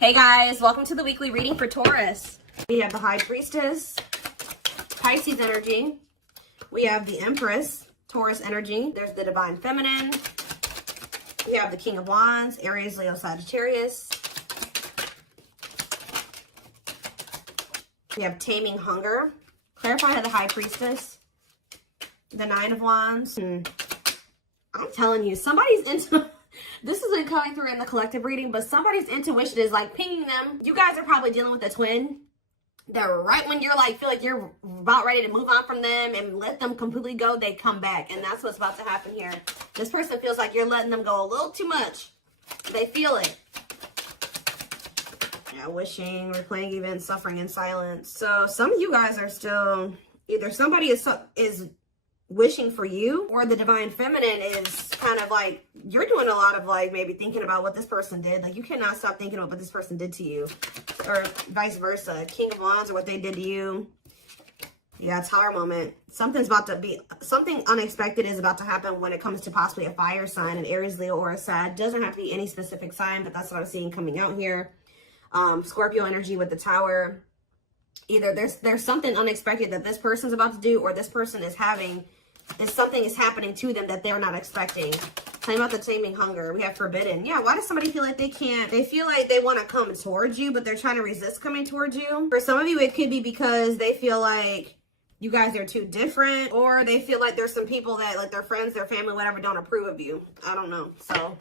Hey guys, welcome to the weekly reading for Taurus. We have the High Priestess, Pisces energy. We have the Empress, Taurus energy. There's the Divine Feminine. We have the King of Wands, Aries, Leo, Sagittarius. We have Taming Hunger. Clarify the High Priestess. The Nine of Wands. I'm telling you, somebody's into... This isn't coming through in the collective reading, but somebody's intuition is like pinging them. You guys are probably dealing with a twin that right when you're like, feel like you're about ready to move on from them and let them completely go, they come back. And that's what's about to happen here. This person feels like you're letting them go a little too much. They feel it. Yeah, wishing, replaying events, suffering in silence. So some of you guys are still, either somebody is wishing for you, or the Divine Feminine is kind of like, you're doing a lot of like maybe thinking about what this person did. Like you cannot stop thinking about what this person did to you, or vice versa. King of Wands, or what they did to you. Yeah, Tower moment. Something's about to be, something unexpected is about to happen when it comes to possibly a fire sign, an Aries, Leo, or a Sag. Doesn't have to be any specific sign, but that's what I'm seeing coming out here. Scorpio energy with the Tower. Either there's something unexpected that this person's about to do, or this person is having, something is happening to them that they're not expecting. Tell me about the Taming Hunger. We have Forbidden. Yeah, why does somebody feel like they can't? They feel like they want to come towards you, but they're trying to resist coming towards you. For some of you, it could be because they feel like you guys are too different, or they feel like there's some people that, like their friends, their family, whatever, don't approve of you. I don't know. So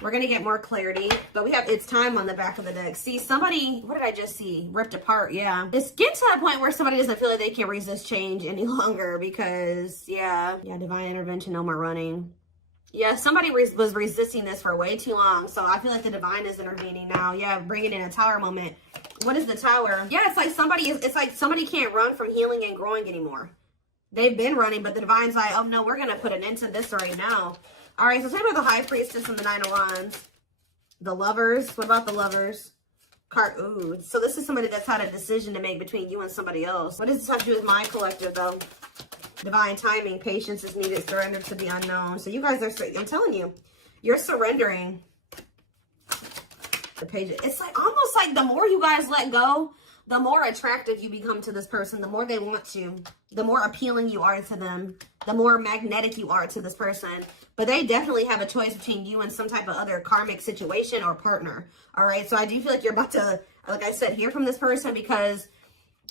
we're going to get more clarity, but we have It's Time on the back of the deck. See, somebody, what did I just see? Ripped apart. Yeah. It's getting to that point where somebody doesn't feel like they can resist change any longer because, yeah, divine intervention, no more running. Yeah, somebody was resisting this for way too long. So I feel like the divine is intervening now. Yeah, bringing in a Tower moment. What is the Tower? Yeah, it's like somebody can't run from healing and growing anymore. They've been running, but the divine's like, oh no, we're going to put an end to this right now. All right, so talk about the High Priestess and the Nine of Wands. The Lovers. What about the Lovers? Card. Ooh. So this is somebody that's had a decision to make between you and somebody else. What does this have to do with my collective, though? Divine timing. Patience is needed. Surrender to the unknown. So you guys are, I'm telling you, you're surrendering. The page. It's like almost like the more you guys let go, the more attractive you become to this person, the more they want you, the more appealing you are to them, the more magnetic you are to this person. But they definitely have a choice between you and some type of other karmic situation or partner. All right. So I do feel like you're about to, like I said, hear from this person because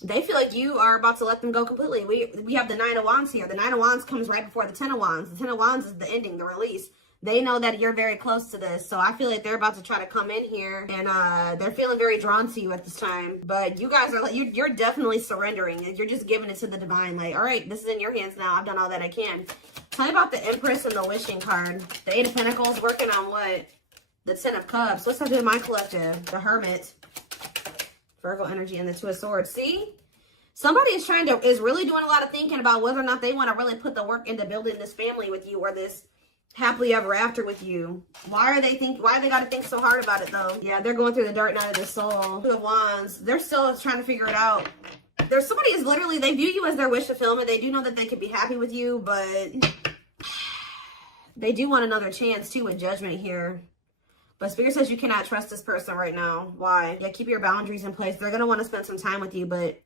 they feel like you are about to let them go completely. We have the Nine of Wands here. The Nine of Wands comes right before the Ten of Wands. The Ten of Wands is the ending, the release. They know that you're very close to this. So I feel like they're about to try to come in here and they're feeling very drawn to you at this time. But you guys are like, you're definitely surrendering. You're just giving it to the divine. Like, all right, this is in your hands now. I've done all that I can. Tell me about the Empress and the Wishing card. The Eight of Pentacles working on what? The Ten of Cups. What's that do with my collective? The Hermit. Virgo energy and the Two of Swords. See? Somebody is really doing a lot of thinking about whether or not they want to really put the work into building this family with you, or this happily ever after with you. Why they got to think so hard about it though? Yeah, they're going through the dark night of the soul. Two of Wands. They're still trying to figure it out. There's somebody is literally, they view you as their wish fulfillment. They do know that they could be happy with you, but they do want another chance too with Judgment here. But Spirit says you cannot trust this person right now. Why? Yeah, keep your boundaries in place. They're going to want to spend some time with you, but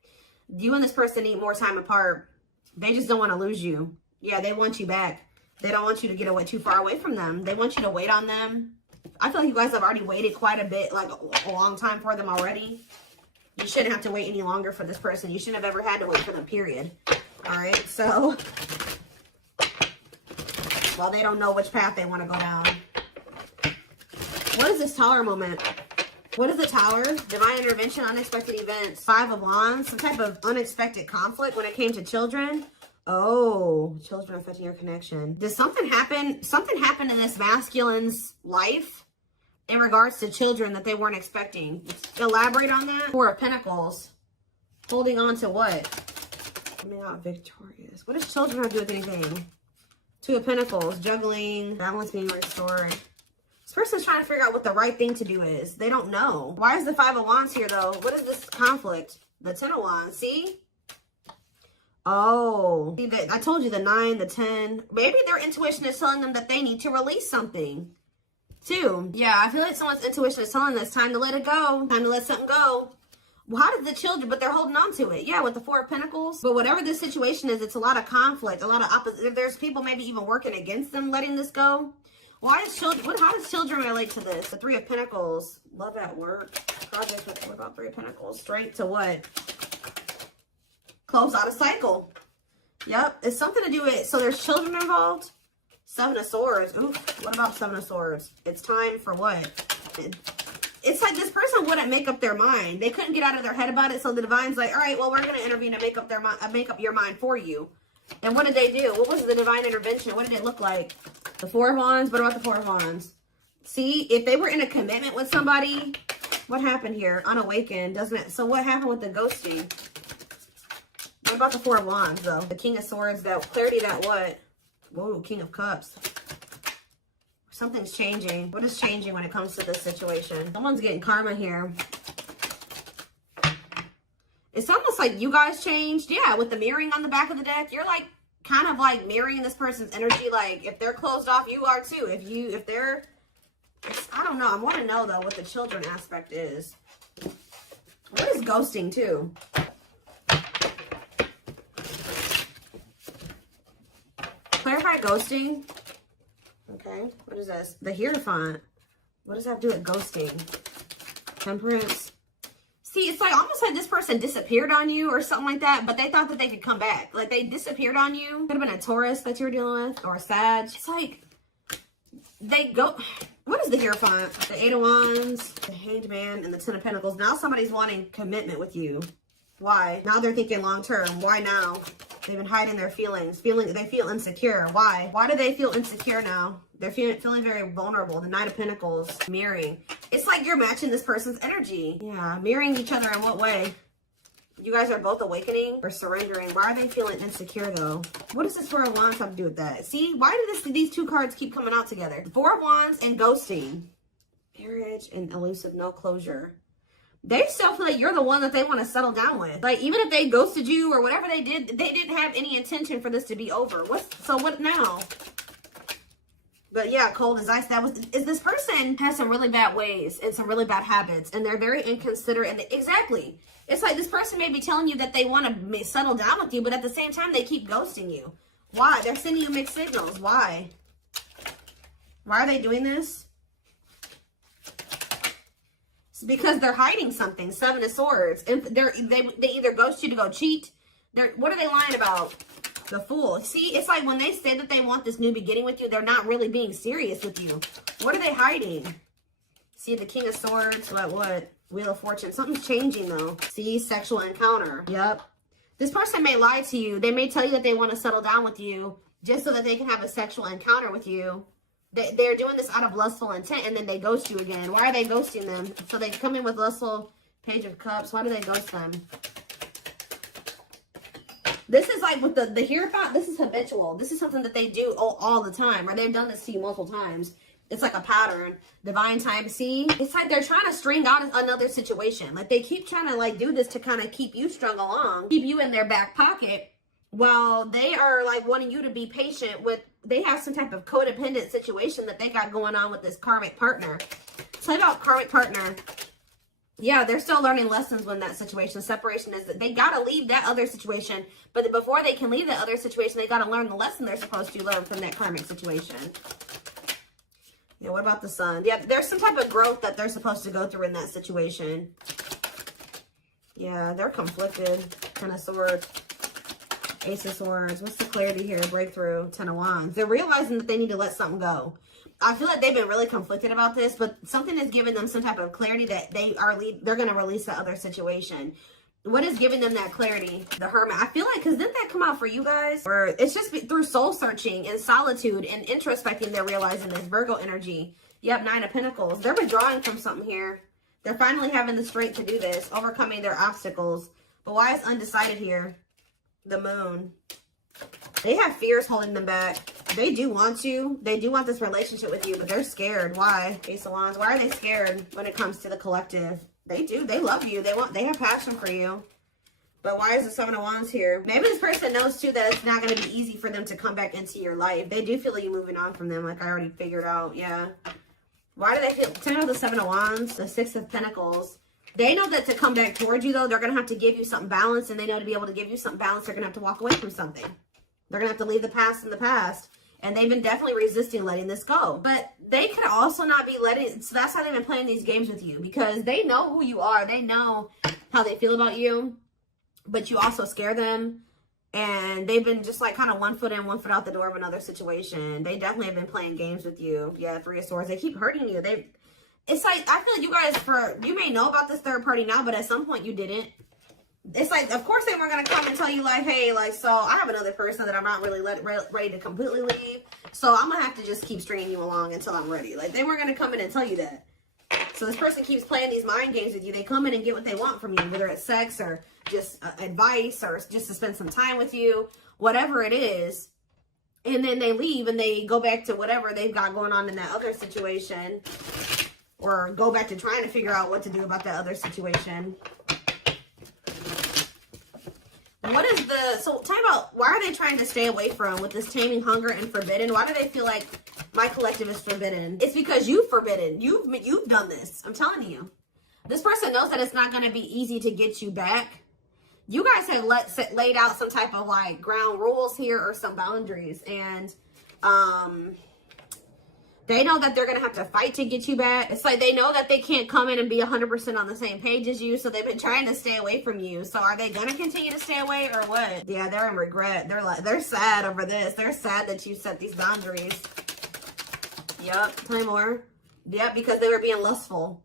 you and this person need more time apart. They just don't want to lose you. Yeah, they want you back. They don't want you to get away too far away from them. They want you to wait on them. I feel like you guys have already waited quite a bit, like a long time for them already. You shouldn't have to wait any longer for this person. You shouldn't have ever had to wait for them, period. All right, so, well, they don't know which path they want to go down. What is this Tower moment? What is the Tower? Divine intervention, unexpected events. Five of Wands, some type of unexpected conflict when it came to children. Oh, children affecting your connection. Did something happen? Something happened in this masculine's life in regards to children that they weren't expecting. Elaborate on that. Four of Pentacles. Holding on to what? Coming out victorious. What does children have to do with anything? Two of Pentacles. Juggling. Balance being restored. This person's trying to figure out what the right thing to do is. They don't know. Why is the Five of Wands here, though? What is this conflict? The Ten of Wands. See? Oh, see that I told you the 9, the 10. Maybe their intuition is telling them that they need to release something. too. Yeah, I feel like someone's intuition is telling this time to let it go. Time to let something go. Well, how did the children, but they're holding on to it. Yeah, with the Four of Pentacles. But whatever this situation is, it's a lot of conflict, a lot of opposite. There's people maybe even working against them letting this go. Why is children, how does children relate to this? The Three of Pentacles. Love at work. Project with, what about Three of Pentacles? Straight to what? Close out a cycle. Yep, it's something to do with, so there's children involved. Seven of Swords. Ooh, what about Seven of Swords? It's time for what? It's like this person wouldn't make up their mind. They couldn't get out of their head about it. So the divine's like, all right, well, we're going to intervene and make up their mind, make up your mind for you. And what did they do? What was the divine intervention? What did it look like? The Four of Wands. What about the Four of Wands? See, if they were in a commitment with somebody, what happened here? Unawakened, doesn't it? So what happened with the ghosting? What about the Four of Wands, though? The King of Swords, that clarity, that what? Whoa, King of Cups. Something's changing. What is changing when it comes to this situation? Someone's getting karma here. It's almost like you guys changed. Yeah, with the mirroring on the back of the deck, you're like kind of like mirroring this person's energy. Like if they're closed off, you are too. If they're, I don't know. I want to know though what the children aspect is. What is ghosting too? Clarify ghosting. Okay, what is this? The Hierophant. What does that do with ghosting? Temperance. See, it's like almost like this person disappeared on you or something like that, but they thought that they could come back. Like they disappeared on you. Could have been a Taurus that you were dealing with or a Sag. It's like they go. What is the Hierophant? The Eight of Wands, the Hanged Man, and the Ten of Pentacles. Now somebody's wanting commitment with you. Why? Now they're thinking long term. Why now? They've been hiding their feelings. They feel insecure. Why? Why do they feel insecure now? They're feeling very vulnerable. The Knight of Pentacles. Mirroring. It's like you're matching this person's energy. Yeah. Mirroring each other in what way? You guys are both awakening or surrendering. Why are they feeling insecure though? What does this Four of Wands have to do with that? See? Why do these two cards keep coming out together? Four of Wands and ghosting. Marriage and elusive no closure. They still feel like you're the one that they want to settle down with. Like, even if they ghosted you or whatever they did, they didn't have any intention for this to be over. So what now? But yeah, cold as ice. Is this person has some really bad ways and some really bad habits, and they're very inconsiderate. And exactly. It's like this person may be telling you that they want to settle down with you, but at the same time, they keep ghosting you. Why? They're sending you mixed signals. Why? Why are they doing this? Because they're hiding something. Seven of Swords. And they either ghost you to go cheat. What are they lying about? The Fool. See, it's like when they say that they want this new beginning with you, they're not really being serious with you. What are they hiding? See, the King of Swords. What? Wheel of Fortune. Something's changing though. See, sexual encounter. Yep. This person may lie to you. They may tell you that they want to settle down with you just so that they can have a sexual encounter with you. They're doing this out of lustful intent, and then they ghost you again. Why are they ghosting them? So they come in with lustful Page of Cups. Why do they ghost them? This is like with the Hierophant. This is habitual. This is something that they do all the time, or they've done this to you multiple times. It's like a pattern. Divine time. See? It's like they're trying to string out another situation. Like they keep trying to like do this to kind of keep you strung along, keep you in their back pocket, while they are like wanting you to be patient with. They have some type of codependent situation that they got going on with this karmic partner. Tell me about karmic partner. Yeah, they're still learning lessons when that situation. Separation is that they got to leave that other situation. But before they can leave that other situation, they got to learn the lesson they're supposed to learn from that karmic situation. Yeah, what about the Sun? Yeah, there's some type of growth that they're supposed to go through in that situation. Yeah, they're conflicted. Ten of Swords. Ace of Swords. What's the clarity here? Breakthrough. Ten of Wands. They're realizing that they need to let something go. I feel like they've been really conflicted about this, but something is giving them some type of clarity that they're going to release that other situation. What is giving them that clarity? The Hermit. I feel like, because didn't that come out for you guys? Or it's just through soul searching and solitude and introspecting, they're realizing this Virgo energy. Yep, Nine of Pentacles. They're withdrawing from something here. They're finally having the strength to do this, overcoming their obstacles. But why is undecided here? The Moon. They have fears holding them back. They do want you. They do want this relationship with you, but they're scared. Why? Ace of Wands. Why are they scared when it comes to the collective? They do. They love you. They have passion for you. But why is the Seven of Wands here? Maybe this person knows too that it's not going to be easy for them to come back into your life. They do feel like you're moving on from them, like I already figured out. Yeah. Why do they feel, tell me about the Seven of Wands, the Six of Pentacles. They know that to come back towards you, though, they're going to have to give you something balanced. And they know to be able to give you something balanced, they're going to have to walk away from something. They're going to have to leave the past in the past. And they've been definitely resisting letting this go. But they could also not be letting, so that's how they've been playing these games with you. Because they know who you are. They know how they feel about you. But you also scare them. And they've been just like kind of one foot in, one foot out the door of another situation. They definitely have been playing games with you. Yeah, Three of Swords. They keep hurting you. It's like, I feel like you guys, you may know about this third party now, but at some point you didn't. It's like, of course they weren't going to come and tell you like, hey, like, so I have another person that I'm not really ready to completely leave. So I'm going to have to just keep stringing you along until I'm ready. Like, they weren't going to come in and tell you that. So this person keeps playing these mind games with you. They come in and get what they want from you, whether it's sex or just advice or just to spend some time with you, whatever it is. And then they leave and they go back to whatever they've got going on in that other situation, or go back to trying to figure out what to do about that other situation. So tell me about, why are they trying to stay away from with this taming, hunger, and forbidden? Why do they feel like my collective is forbidden? It's because you've forbidden. You've done this. I'm telling you. This person knows that it's not going to be easy to get you back. You guys have laid out some type of like ground rules here or some boundaries. And they know that they're going to have to fight to get you back. It's like they know that they can't come in and be 100% on the same page as you. So they've been trying to stay away from you. So are they going to continue to stay away or what? Yeah, they're in regret. They're sad over this. They're sad that you set these boundaries. Yep. Tell me more. Yep, because they were being lustful.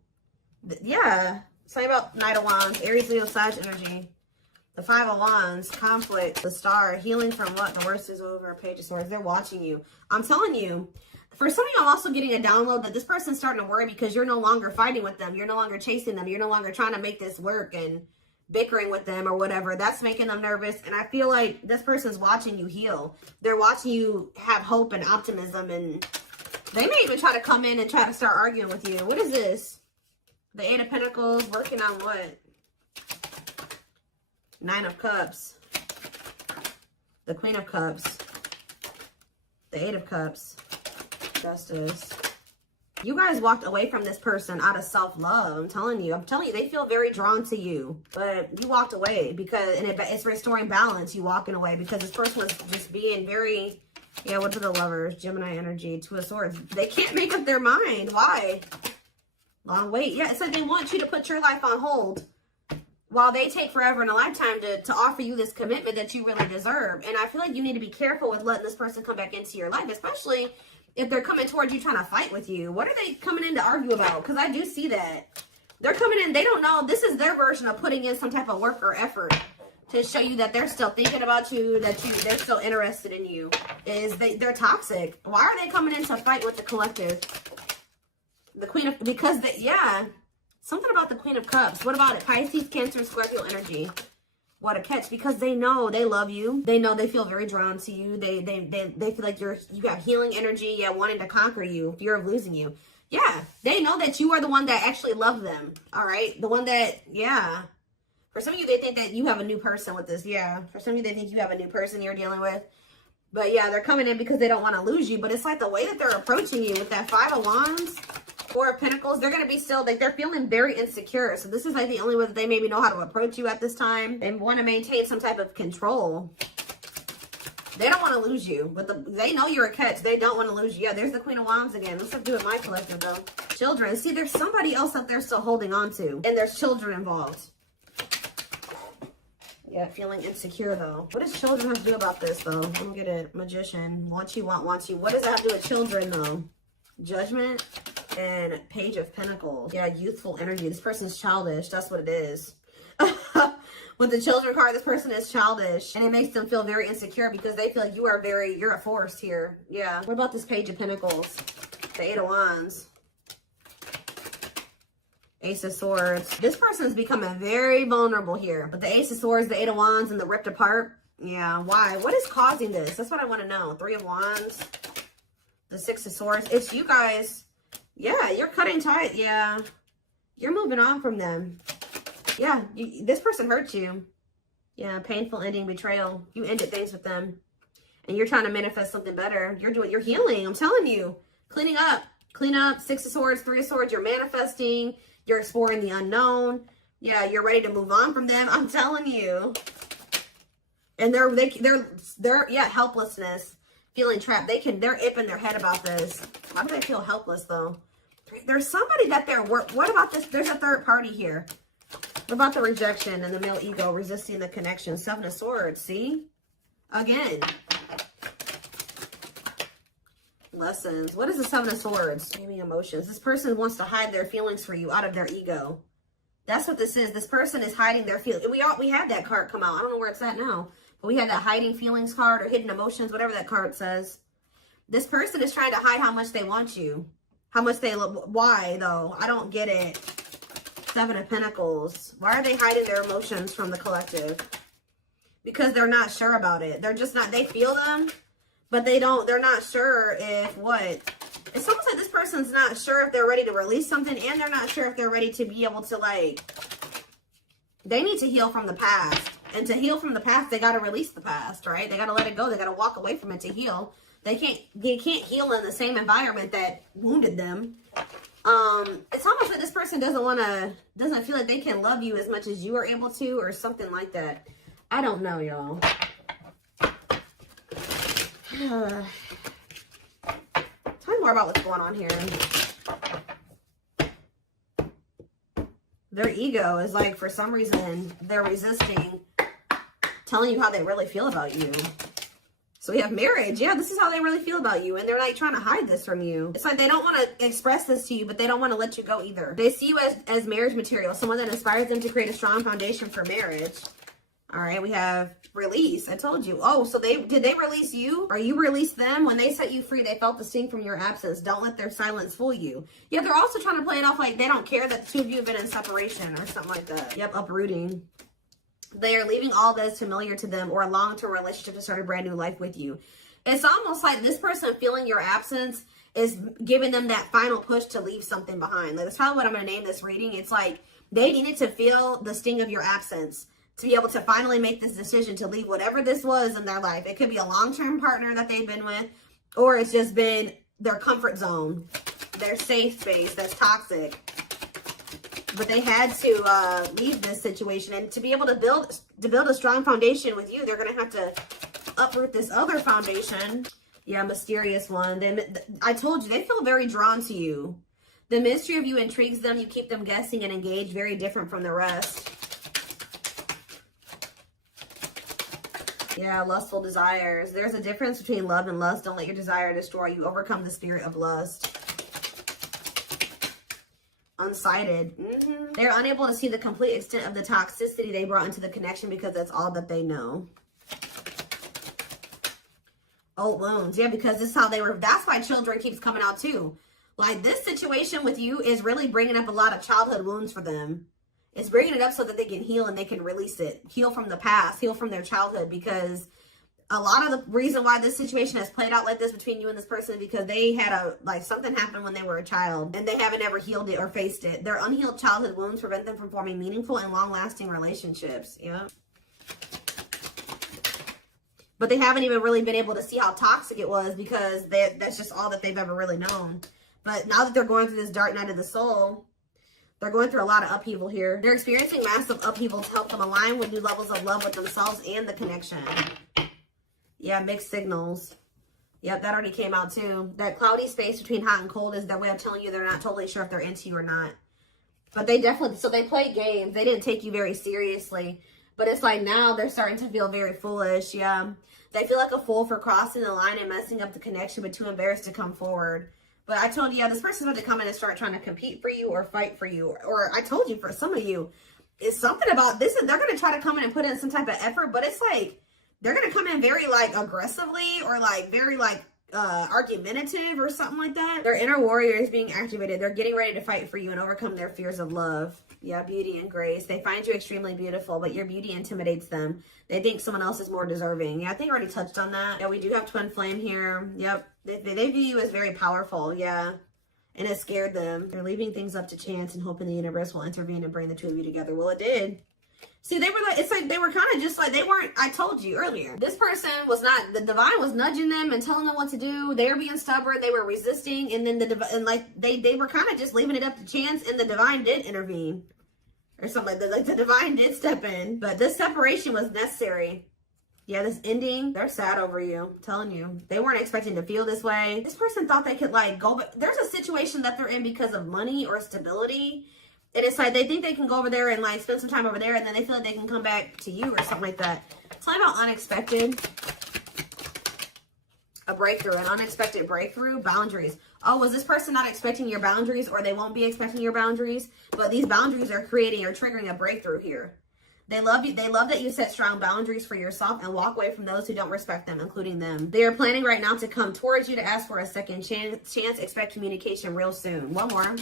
Yeah. Tell me about Knight of Wands, Aries, Leo, Sag energy. The Five of Wands, conflict, the Star, healing from what? The worst is over, Page of Swords. They're watching you. I'm telling you. For some of you, I'm also getting a download that this person's starting to worry because you're no longer fighting with them. You're no longer chasing them. You're no longer trying to make this work and bickering with them or whatever. That's making them nervous. And I feel like this person's watching you heal. They're watching you have hope and optimism. And they may even try to come in and try to start arguing with you. What is this? The Eight of Pentacles, working on what? Nine of Cups. The Queen of Cups. The Eight of Cups. Justice. You guys walked away from this person out of self-love. I'm telling you, they feel very drawn to you, but you walked away because, and it's restoring balance. You walking away because this person was just being very, yeah, what are the Lovers? Gemini energy, Two of Swords. They can't make up their mind. Why? Long wait. Yeah, it's like they want you to put your life on hold while they take forever in a lifetime to offer you this commitment that you really deserve. And I feel like you need to be careful with letting this person come back into your life, especially if they're coming towards you trying to fight with you. What are they coming in to argue about? Because I do see that. They're coming in, they don't know. This is their version of putting in some type of work or effort to show you that they're still thinking about you, that they're still interested in you. They're toxic. Why are they coming in to fight with the collective? The Queen of, because yeah. Something about the Queen of Cups. What about it? Pisces, Cancer, Scorpio energy. What a catch, because they know they love you. They know they feel very drawn to you. They feel like you got healing energy, yeah, wanting to conquer you, fear of losing you. Yeah, they know that you are the one that actually loves them. All right, the one that, yeah. For some of you, they think that you have a new person with this. Yeah, for some of you, they think you have a new person you're dealing with. But yeah, they're coming in because they don't want to lose you. But it's like the way that they're approaching you with that Five of Wands, Four of Pentacles, they're going to be still, like, they're feeling very insecure. So this is like the only way that they maybe know how to approach you at this time. They want to maintain some type of control. They don't want to lose you, but they know you're a catch. They don't want to lose you. Yeah, there's the Queen of Wands again. Let's have to do with my collective, though. Children. See, there's somebody else out there still holding on to, and there's children involved. Yeah, feeling insecure, though. What does children have to do about this, though? Let me get it. Magician. Want you, want you. What does that have to do with children, though? Judgment and Page of Pentacles. Yeah, youthful energy. This person's childish. That's what it is. With the children card, this person is childish. And it makes them feel very insecure because they feel like you're a force here. Yeah. What about this Page of Pentacles? The Eight of Wands. Ace of Swords. This person is becoming very vulnerable here. With the Ace of Swords, the Eight of Wands, and the ripped apart. Yeah, why? What is causing this? That's what I want to know. Three of Wands. The Six of Swords. It's you guys. Yeah, you're cutting tight. Yeah. You're moving on from them. Yeah, this person hurt you. Yeah, painful ending, betrayal. You ended things with them. And you're trying to manifest something better. You're healing. I'm telling you. Cleaning up. Clean up, 6 of Swords, 3 of Swords. You're manifesting. You're exploring the unknown. Yeah, you're ready to move on from them. I'm telling you. And they're yeah, helplessness, feeling trapped. They're ipping their head about this. Why do they feel helpless though? There's somebody that what about this? There's a third party here. What about the rejection and the male ego resisting the connection? 7 of Swords, see? Again. Lessons. What is the 7 of Swords? Naming emotions. This person wants to hide their feelings for you out of their ego. That's what this is. This person is hiding their feelings. We had that card come out. I don't know where it's at now. But we had that hiding feelings card or hidden emotions, whatever that card says. This person is trying to hide how much they want you. How much they love. Why, though? I don't get it. 7 of Pentacles. Why are they hiding their emotions from the collective? Because they're not sure about it. They're just not. They feel them, but they're not sure if what. It's almost like this person's not sure if they're ready to release something, and they're not sure if they're ready to be able to, like, they need to heal from the past. And to heal from the past, they got to release the past, right? They got to let it go. They got to walk away from it to heal. They can't heal in the same environment that wounded them. It's almost like this person doesn't feel like they can love you as much as you are able to, or something like that. I don't know, y'all. Tell me more about what's going on here. Their ego is like, for some reason, they're resisting telling you how they really feel about you. So we have marriage. Yeah, this is how they really feel about you. And they're like trying to hide this from you. It's like they don't want to express this to you, but they don't want to let you go either. They see you as marriage material, someone that inspires them to create a strong foundation for marriage. All right, we have release. I told you. Oh, so did they release you? Or you released them? When they set you free, they felt the sting from your absence. Don't let their silence fool you. Yeah, they're also trying to play it off like they don't care that the two of you have been in separation or something like that. Yep, uprooting. They are leaving all that is familiar to them or a long-term relationship to start a brand new life with you. It's almost like this person feeling your absence is giving them that final push to leave something behind. Like, that's probably what I'm going to name this reading. It's like they needed to feel the sting of your absence to be able to finally make this decision to leave whatever this was in their life. It could be a long-term partner that they've been with, or it's just been their comfort zone, their safe space that's toxic. But they had to leave this situation, and to be able to build a strong foundation with you, they're going to have to uproot this other foundation. Yeah, mysterious one. I told you, they feel very drawn to you. The mystery of you intrigues them. You keep them guessing and engaged, very different from the rest. Yeah, lustful desires. There's a difference between love and lust. Don't let your desire destroy you. Overcome the spirit of lust. Unsighted. They're unable to see the complete extent of the toxicity they brought into the connection because that's all that they know. Old wounds. Yeah, because this is how they were. That's why children keeps coming out too. Like, this situation with you is really bringing up a lot of childhood wounds for them. It's bringing it up so that they can heal and they can release it. Heal from the past. Heal from their childhood, because a lot of the reason why this situation has played out like this between you and this person is because they had something happened when they were a child and they haven't ever healed it or faced it. Their unhealed childhood wounds prevent them from forming meaningful and long-lasting relationships. Yeah. But they haven't even really been able to see how toxic it was because that's just all that they've ever really known. But now that they're going through this dark night of the soul, they're going through a lot of upheaval here. They're experiencing massive upheaval to help them align with new levels of love with themselves and the connection. Yeah, mixed signals. Yep, that already came out too. That cloudy space between hot and cold is their way of telling you they're not totally sure if they're into you or not. But they definitely, so they played games. They didn't take you very seriously. But it's like now they're starting to feel very foolish. Yeah, they feel like a fool for crossing the line and messing up the connection, but too embarrassed to come forward. But I told you, yeah, this person's about to come in and start trying to compete for you or fight for you. Or I told you, for some of you, it's something about this. They're going to try to come in and put in some type of effort, but it's like, they're going to come in very, like, aggressively or, like, very, like, argumentative or something like that. Their inner warrior is being activated. They're getting ready to fight for you and overcome their fears of love. Yeah, beauty and grace. They find you extremely beautiful, but your beauty intimidates them. They think someone else is more deserving. Yeah, I think I already touched on that. Yeah, we do have twin flame here. Yep. They view you as very powerful. Yeah. And it scared them. They're leaving things up to chance and hoping the universe will intervene and bring the two of you together. Well, it did. See, they were like, it's like they were kind of just like, they weren't, I told you earlier. This person was not, the divine was nudging them and telling them what to do. They were being stubborn. They were resisting. And then they were kind of just leaving it up to chance. And the divine did intervene or something like that. Like the divine did step in. But this separation was necessary. Yeah, this ending, they're sad over you. I'm telling you. They weren't expecting to feel this way. This person thought they could like go, but there's a situation that they're in because of money or stability. And it's like they think they can go over there and like spend some time over there, and then they feel like they can come back to you or something like that. It's not about unexpected. A breakthrough, an unexpected breakthrough. Boundaries. Oh, was this person not expecting your boundaries, or they won't be expecting your boundaries? But these boundaries are creating or triggering a breakthrough here. They love you. They love that you set strong boundaries for yourself and walk away from those who don't respect them, including them. They are planning right now to come towards you to ask for a second chance. Expect communication real soon. One more.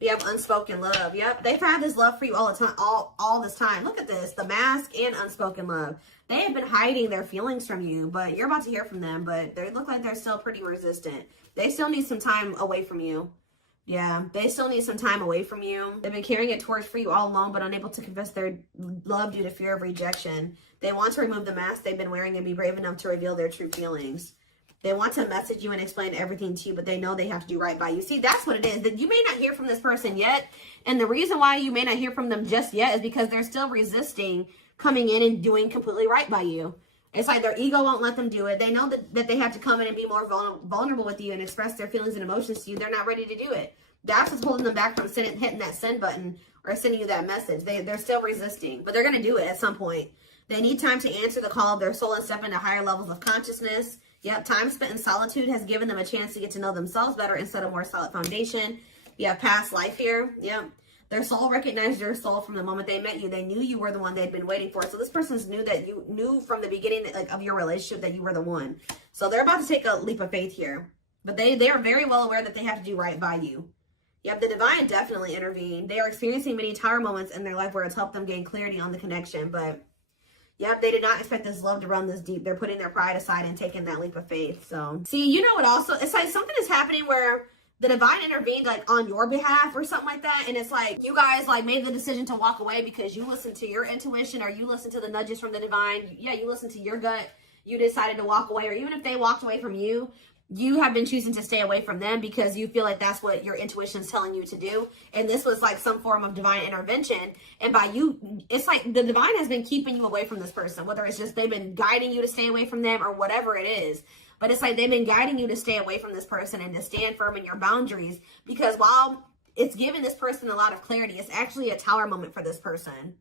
We have unspoken love. Yep. They've had this love for you all the time, all this time. Look at this. The mask and unspoken love. They have been hiding their feelings from you, but you're about to hear from them, but they look like they're still pretty resistant. They still need some time away from you. Yeah, they still need some time away from you. They've been carrying a torch for you all along, but unable to confess their love due to fear of rejection. They want to remove the mask they've been wearing and be brave enough to reveal their true feelings. They want to message you and explain everything to you, but they know they have to do right by you. See, that's what it is. That you may not hear from this person yet. And the reason why you may not hear from them just yet is because they're still resisting coming in and doing completely right by you. It's like their ego won't let them do it. They know that they have to come in and be more vulnerable with you and express their feelings and emotions to you. They're not ready to do it. That's what's holding them back from hitting that send button or sending you that message. They're still resisting, but they're going to do it at some point. They need time to answer the call of their soul and step into higher levels of consciousness. Yep, time spent in solitude has given them a chance to get to know themselves better instead of more solid foundation. You have past life here. Yep. Their soul recognized your soul from the moment they met you. They knew you were the one they'd been waiting for. So this person's knew from the beginning of your relationship that you were the one. So they're about to take a leap of faith here. But they are very well aware that they have to do right by you. Yep, the divine definitely intervened. They are experiencing many Tower moments in their life where it's helped them gain clarity on the connection. But yep, they did not expect this love to run this deep. They're putting their pride aside and taking that leap of faith. So, see, you know what also? It's like something is happening where the divine intervened like on your behalf or something like that. And it's like you guys like made the decision to walk away because you listened to your intuition or you listened to the nudges from the divine. Yeah, you listened to your gut. You decided to walk away, or even if they walked away from you, you have been choosing to stay away from them because you feel like that's what your intuition is telling you to do. And this was like some form of divine intervention. And by you, it's like the divine has been keeping you away from this person, whether it's just they've been guiding you to stay away from them or whatever it is. But it's like they've been guiding you to stay away from this person and to stand firm in your boundaries, because while it's giving this person a lot of clarity, it's actually a Tower moment for this person.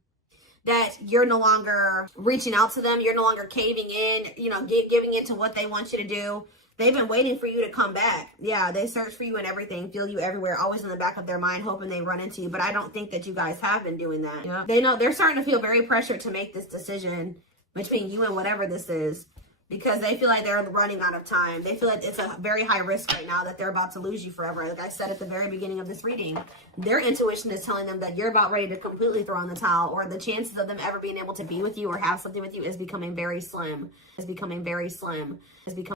That you're no longer reaching out to them. You're no longer caving in, giving into what they want you to do. They've been waiting for you to come back. Yeah, they search for you and everything, feel you everywhere, always in the back of their mind, hoping they run into you. But I don't think that you guys have been doing that. Yeah. They know they're starting to feel very pressured to make this decision between you and whatever this is, because they feel like they're running out of time. They feel like it's a very high risk right now that they're about to lose you forever. Like I said at the very beginning of this reading, their intuition is telling them that you're about ready to completely throw in the towel, or the chances of them ever being able to be with you or have something with you is becoming very slim. It's becoming very slim. It's becoming